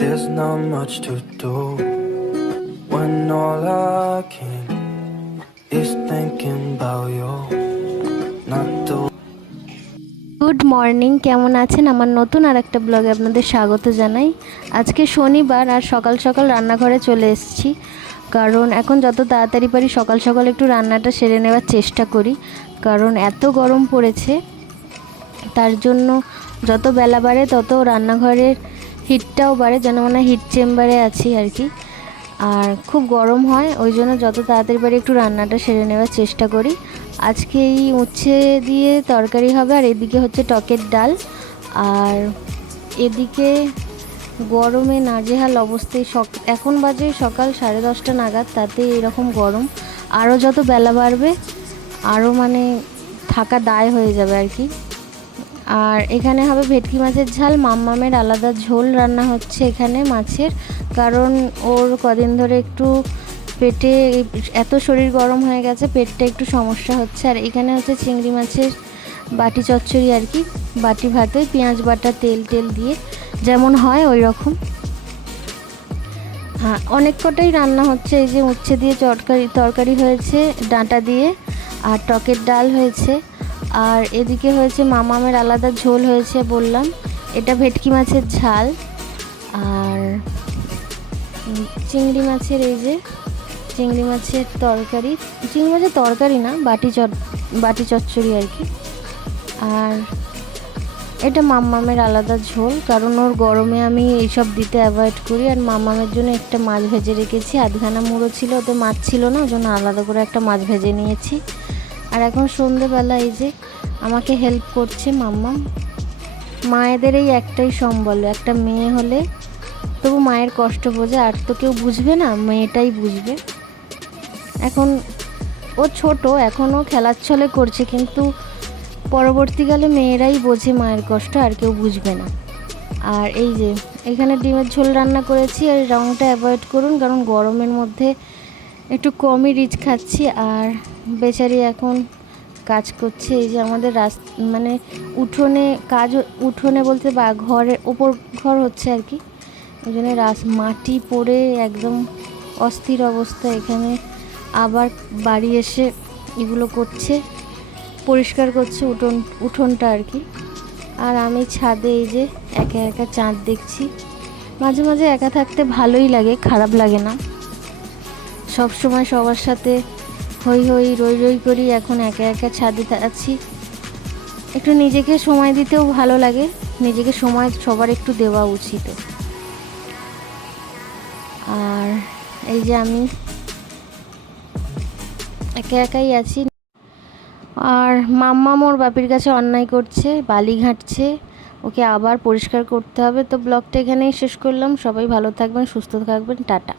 There's not much to do when all I can is thinking about you. Not the good morning কেমন আছেন? আমার নতুন আর একটা ব্লগে আপনাদের স্বাগত জানাই। আজকে শনিবার আর সকাল সকাল রান্নাঘরে চলে এসেছি। কারণ এখন যত তাড়াতাড়ি পারি সকাল সকাল একটু রান্নাটা সেরে নেওয়ার চেষ্টা করি। কারণ এত গরম পড়েছে, তার জন্য যত বেলা বাড়ে তত রান্নাঘরের হিটটাও বাড়ে, যেন মনে হয় হিট চেম্বারে আছি আর কি। আর খুব গরম হয়, ওই জন্য যত তাড়াতাড়ি পারি একটু রান্নাটা সেরে নেওয়ার চেষ্টা করি। আজকে এই উচ্ছে দিয়ে তরকারি হবে, আর এদিকে হচ্ছে টকের ডাল। আর এদিকে গরমে নাজেহাল অবস্থায় সক, এখন বাজে সকাল সাড়ে দশটা নাগাদ, তাতে এরকম গরম। আরও যত বেলা বাড়বে আরও মানে থাকা দায় হয়ে যাবে আর কি। আর এখানে হবে ভেটকি মাছের ঝাল, মাম্মামের আলাদা ঝোল রান্না হচ্ছে এখানে মাছের। কারণ ওর কদিন ধরে একটু পেটে এত শরীর গরম হয়ে গেছে, পেটটা একটু সমস্যা হচ্ছে। আর এখানে হচ্ছে চিংড়ি মাছের বাটি চচ্চড়ি আর কি, বাটি ভাতে পেঁয়াজ বাটা তেল টেল দিয়ে যেমন হয় ওই রকম। হ্যাঁ অনেক কটাই রান্না হচ্ছে, এই যে উচ্ছে দিয়ে তরকারি তরকারি হয়েছে, ডাঁটা দিয়ে, আর টকের ডাল হয়েছে। আর এদিকে হয়েছে মামামের আলাদা ঝোল হয়েছে বললাম। এটা ভেটকি মাছের ঝাল। আর চিংড়ি মাছের এই যে, চিংড়ি মাছের তরকারি। চিংড়ি মাছের তরকারি না, বাটি চট, বাটি চচ্চড়ি আর কি। আর এটা মাম্মামের আলাদা ঝোল, কারণ ওর গরমে আমি এইসব দিতে অ্যাভয়েড করি। আর মাম্মামের জন্য একটা মাছ ভেজে রেখেছি। আধখানা মুড়ো ছিল, ওতে মাছ ছিল না ওই জন্য আলাদা করে একটা মাছ ভেজে নিয়েছি। আর এখন সন্ধেবেলা এই যে আমাকে হেল্প করছে মাম্মা। মায়েদের এই একটাই সম্বল, একটা মেয়ে হলে তবু মায়ের কষ্ট বোঝে, আর তো কেউ বুঝবে না, মেয়েটাই বুঝবে। এখন ও ছোট এখনও খেলার ছলে করছে, কিন্তু পরবর্তীকালে মেয়েরাই বোঝে মায়ের কষ্ট, আর কেউ বুঝবে না। আর এই যে, এখানে ডিমের ঝোল রান্না করেছি, আর রঙটা অ্যাভয়েড করুন, কারণ গরমের মধ্যে একটু কমই রিচ খাচ্ছি আর বেচারি এখন কাজ করছে, এই যে আমাদের রাস মানে উঠোনে কাজ, উঠোনে বলতে বা ঘরের ওপর ঘর হচ্ছে আর কি। ওই জন্য রাস, মাটি পড়ে একদম অস্থির অবস্থা, এখানে আবার বাড়ি এসে এগুলো করছে, পরিষ্কার করছে উঠোন, উঠোনটা আর কি। আর আমি ছাদে এই যে একা একা চাঁদ দেখছি, মাঝে মাঝে একা থাকতে ভালোই লাগে, খারাপ লাগে না। সব সময় সবার সাথে হই হই, রই রই করি, এখন একা একা ছাদে আছি। একটু নিজেকে সময় দিতেও ভালো লাগে, নিজেকে সময় সবার একটু দেওয়া উচিত। আর এই যে আমি একা একাই আছি। আর মাম্মা মোর বাপির কাছে অন্যায় করছে, বালি ঘাঁটছে, ওকে আবার পরিষ্কার করতে হবে। তো ব্লগটা এখানেই শেষ করলাম। সবাই ভালো থাকবেন, সুস্থ থাকবেন, টাটা।